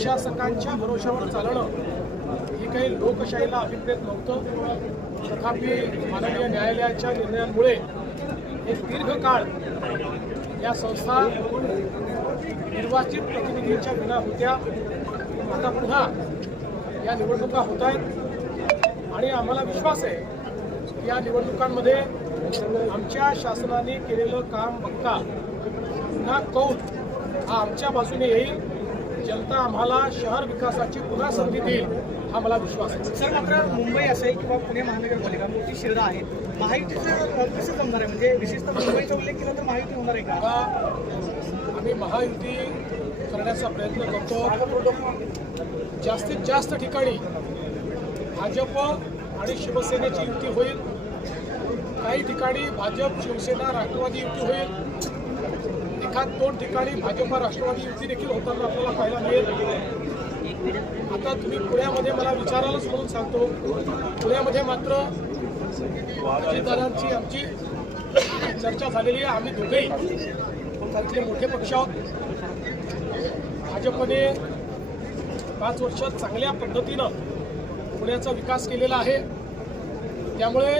प्रशासकांच्या भरोशावर चालणं ही काही लोकशाहीला अभिप्रेत नव्हतं। तथापि माननीय न्यायालयाच्या निर्णयांमुळे एक दीर्घकाळ या संस्था निर्वाचित प्रतिनिधींच्या विना होत्या। आता पुन्हा या निवडणुका होत आहेत आणि आम्हाला विश्वास आहे की या निवडणुकांमध्ये आमच्या शासनाने केलेलं काम बघता पुन्हा कौल हा आमच्या बाजूने येईल। जनता आम्हाला शहर विकासाची पुन्हा संधी देईल हा मला विश्वास आहे। सर, मात्र मुंबई असेल किंवा पुणे महानगरपालिका मोठी शहरं आहेत, महायुतीचं कसं जमणार आहे? म्हणजे विशेषतः मुंबईचा उल्लेख केला तर महायुती होणार आहे का? आम्ही महायुती करण्याचा प्रयत्न करतो। जास्तीत जास्त ठिकाणी भाजप आणि शिवसेनेची युती होईल, काही ठिकाणी भाजप शिवसेना राष्ट्रवादी युती होईल, एखाद दोन ठिकाणी भाजप राष्ट्रवादी युती देखील होताना आपल्याला पाहायला मिळेल। आता तुम्ही पुण्यामध्ये मला विचारालच म्हणून सांगतो, पुण्यामध्ये मात्र अजितदादांची आमची चर्चा झालेली आहे। आम्ही दोघेही त्यातले मोठे पक्ष आहोत। भाजपने 5 वर्षात चांगल्या पद्धतीनं पुण्याचा विकास केलेला आहे, त्यामुळे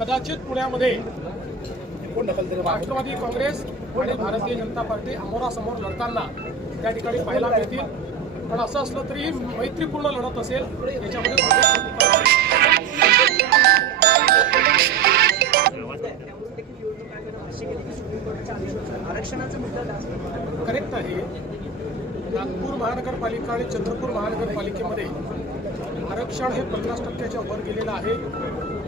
कदाचित पुण्यामध्ये राष्ट्रवादी काँग्रेस आणि भारतीय जनता पार्टी अमोरासमोर लढताना त्या ठिकाणी पाहायला मिळतील। पण असं असलं तरी मैत्रीपूर्ण लढत असेल, याच्यामध्ये करेक्ट आहे। नागपूर महानगरपालिका आणि चंद्रपूर महानगरपालिकेमध्ये आरक्षण हे 50% वर गेलेलं आहे।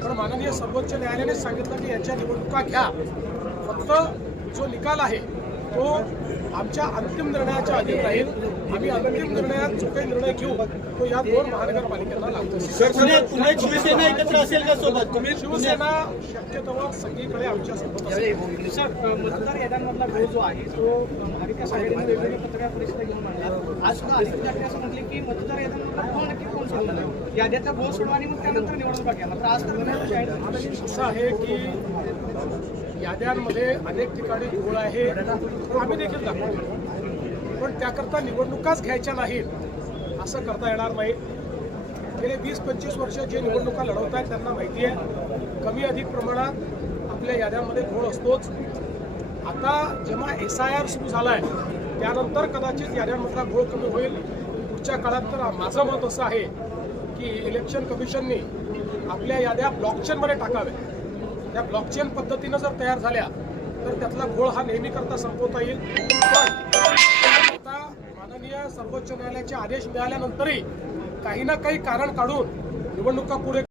पण माननीय सर्वोच्च न्यायालयाने सांगितलं की यांच्या निवडणुका घ्या, फक्त जो निकाल आहे तो आमच्या अंतिम निर्णयाच्या अधीन राहील। आम्ही अंतिम निर्णयात जो काही निर्णय घेऊ तो या 2 महानगरपालिकांना लागतो। शिवसेना एकत्र असेल का सोबत? शिवसेना शक्यतोवर सगळीकडे आमच्या सोबत असेल। सर, मतदार याद्यांमधला घोळ जो आहे तो महाविकास आघाडीने वेगवेगळ्या पत्रकार परिषदा घेऊन मांडला। आज सुद्धा आदित्य ठाकरे असं म्हटले की मतदार याद्यांमधला घोळ नक्की कोण सोडवणार आहे, याद्याचा घोळ सोडवा आणि मग त्यानंतर निवडणुका घ्या। मात्र आज तर असं आहे की याद्यांमध्ये अनेक ठिकाणी घोळ आहे, आम्ही देखील दाखवतो, पण त्याकरता निवडणुकाच घ्यायच्या नाहीत असं करता येणार नाही। गेले 20-25 वर्ष जे निवडणुका लढवत आहेत त्यांना माहिती आहे कमी अधिक प्रमाणात आपल्या याद्यांमध्ये घोळ असतोच। आता जेव्हा SIR सुरू झाला आहे त्यानंतर कदाचित याद्यांमधला घोळ कमी होईल पुढच्या काळात। तर माझं मत असं आहे की इलेक्शन कमिशनने आपल्या याद्या ब्लॉकचेनमध्ये टाकाव्या। त्या ब्लॉकचेन पद्धतीनं जर तयार झाल्या तर त्यातला घोळ हा नेहमी करता संपवता येईल। पण आता माननीय सर्वोच्च न्यायालयाचे आदेश मिळाल्यानंतरही काही ना काही कारण काढून निवडणुका पुढे